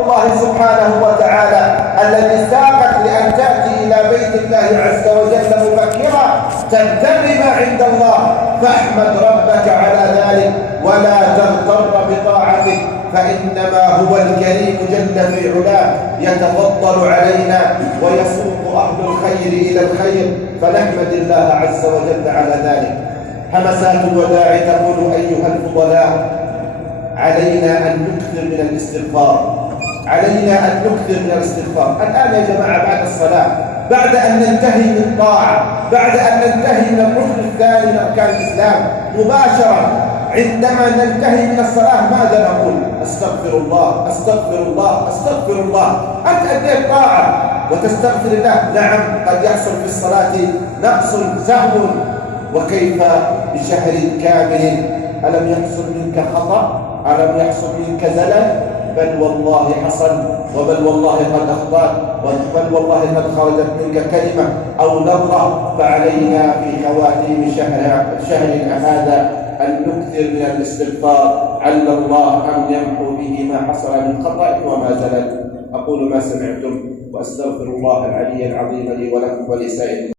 الله سبحانه وتعالى الذي ساقك لأن تأتي إلى بيت الله عز وجل مبكرا تنتقم عند الله، فاحمد ربك على ذلك ولا تغتر بطاعته، فإنما هو الكريم جل في علاه يتفضل علينا ويسوق أهل الخير إلى الخير، فنحمد الله عز وجل على ذلك. همسات الوداع تقول أيها الفضلاء: علينا أن نكثر من الاستغفار، علينا أن نكثر من الاستغفار. الآن يا جماعة بعد الصلاة، بعد أن ننتهي من طاعة، بعد أن ننتهي من الركن الثاني من أركان الإسلام، مباشرة عندما ننتهي من الصلاة ماذا نقول؟ أستغفر الله أستغفر الله أستغفر الله. أنت أديت طاعة وتستغفر الله. نعم قد يحصل في الصلاة نقص سهو، وكيف بشهر كامل؟ ألم يحصل منك خطأ؟ ألم يحصل منك زلل؟ بل والله حصل، وبل والله قد أخطأت، بل والله قد خرجت منك كلمة أو نظرة. فعلينا في خواتيم شهرنا هذا أن نكثر من الاستغفار، عل الله أن يمحو به ما حصل من خطأ وما زلل. أقول ما سمعتم وأستغفر الله العلي العظيم لي ولكم ولسائر